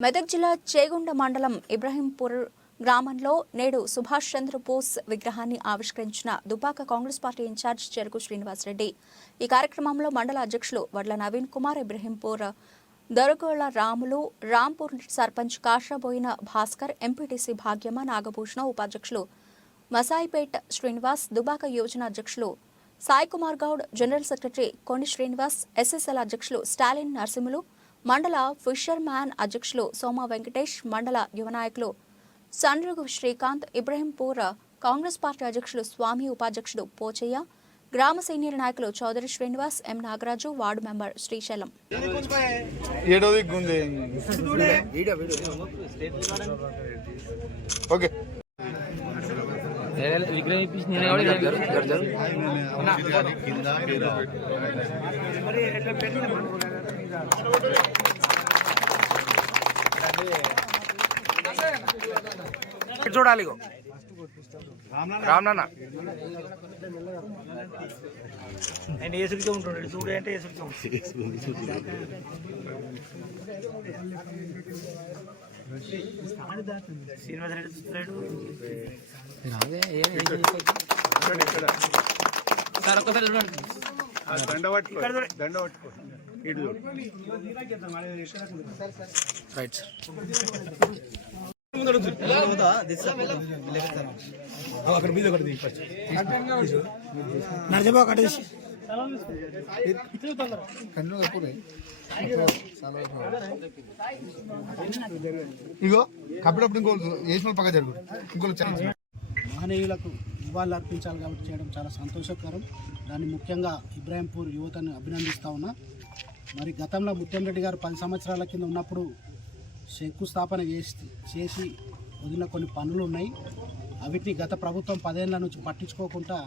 మెదక్ జిల్లా చేగుండ మండలం ఇబ్రహీంపూర్ గ్రామంలో నేడు సుభాష్ చంద్రబోస్ విగ్రహాన్ని ఆవిష్కరించిన దుబాక కాంగ్రెస్ పార్టీ ఇన్ఛార్జ్ చెరుకు శ్రీనివాసరెడ్డి. ఈ కార్యక్రమంలో మండల అధ్యక్షులు వడ్ల నవీన్ కుమార్ ఇబ్రహీంపూర్ దొరగోళ్ళ రాములు రాంపూర్ సర్పంచ్ కాషాబోయిన భాస్కర్ ఎంపీటీసీ భాగ్యమ్మ నాగభూషణ ఉపాధ్యక్షులు మసాయిపేట్ శ్రీనివాస్ దుబాక యోజన అధ్యక్షులు Sai Kumar Goud general secretary Kondi Srinivas SSL అధ్యక్షులు స్టాలిన్ నరసింహులు మండల ఫిషర్ మ్యాన్ అధ్యక్షులు సోమ వెంకటేష్ మండల యువ నాయకులు సండ్రుగు శ్రీకాంత్ ఇబ్రహీంపూర్ కాంగ్రెస్ పార్టీ అధ్యక్షులు స్వామి ఉపాధ్యక్షుడు పోచయ్య గ్రామ సీనియర్ నాయకులు Chowdary Srinivas M Nagaraju ward member Srisailam. Okay. చూడాలి ఇగో. రామ్ నాన్న. ఆయన ఏసుడికే ఉంటుండే. చూడు అంటే ఏసుడికే శ్రీనివాస రెడ్డి చూస్తున్నాడు. సార్ ఒక్కసారి చూడండి. దండ పట్టుకో. దండ పట్టుకో. Right sir. నరసింహ కట్టేసి ఇగో కప్పుడప్పుడు ఇంకో వేసిన పక్క జరుగు. ఇంకో మహనీయులకు నివాళులు అర్పించాలి కాబట్టి చేయడం చాలా సంతోషకరం. దాన్ని ముఖ్యంగా ఇబ్రాహీంపూర్ యువతను అభినందిస్తా ఉన్నా. మరి గతంలో ముత్యం రెడ్డి గారు పది సంవత్సరాల కింద ఉన్నప్పుడు శంకుస్థాపన చేసి చేసి వదిలిన కొన్ని పనులు ఉన్నాయి. అవిటిని గత ప్రభుత్వం పదేళ్ళ నుంచి పట్టించుకోకుండా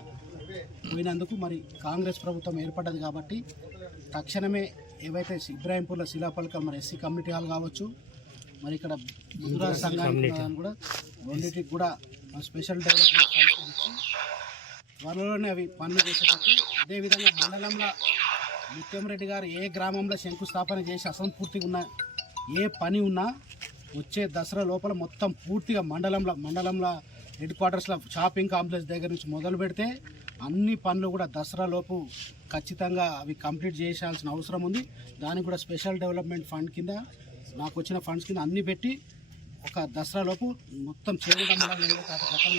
పోయినందుకు మరి కాంగ్రెస్ ప్రభుత్వం ఏర్పడ్డది కాబట్టి తక్షణమే ఏవైతే ఇబ్రాహీంపూర్లో శిలాపలకం మరి ఎస్సీ కమ్యూనిటీ హాల్ కావచ్చు మరి ఇక్కడ ముద్రా సంఘానికి కూడా రెండింటికి కూడా స్పెషల్ డెవలప్మెంట్ త్వరలోనే అవి పనులు చేసేటట్టు అదేవిధంగా మండలంలో ముత్యంరెడ్డి గారు ఏ గ్రామంలో శంకుస్థాపన చేసి అసంపూర్తిగా ఉన్న ఏ పని ఉన్నా వచ్చే దసరా లోపల మొత్తం పూర్తిగా మండలంలో మండలంలో హెడ్ క్వార్టర్స్లో షాపింగ్ కాంప్లెక్స్ దగ్గర నుంచి మొదలు పెడితే అన్ని పనులు కూడా దసరా లోపు ఖచ్చితంగా అవి కంప్లీట్ చేయాల్సిన అవసరం ఉంది. దానికి కూడా స్పెషల్ డెవలప్మెంట్ ఫండ్ కింద నాకు వచ్చిన ఫండ్స్ కింద అన్ని పెట్టి ఒక దసరా లోపు మొత్తం చేయడం గతంలో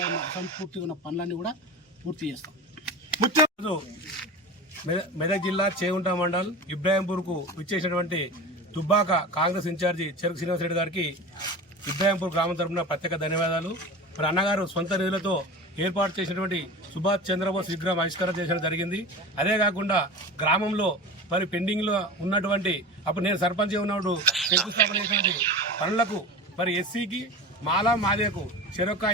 ఉన్న అసంపూర్తిగా ఉన్న పనులన్నీ కూడా పూర్తి చేస్తాం. మెద- మెదక్ జిల్లా చేగుంట మండల్ ఇబ్రాహీంపూర్కు విచ్చేసినటువంటి దుబ్బాక కాంగ్రెస్ ఇన్ఛార్జి చెరుకు శ్రీనివాసరెడ్డి గారికి ఇబ్రాహింపూర్ గ్రామం తరపున ప్రత్యేక ధన్యవాదాలు. మరి అన్నగారు సొంత నిధులతో ఏర్పాటు చేసినటువంటి సుభాష్ చంద్రబోస్ విగ్రహం ఆవిష్కరణ చేయడం జరిగింది. అదే కాకుండా గ్రామంలో మరి పెండింగ్లో ఉన్నటువంటి అప్పుడు నేను సర్పంచ్ ఉన్నప్పుడు శంకుస్థాపన చేసినటువంటి పనులకు మరి ఎస్సీకి మాలా మాదేకు చెరొక్క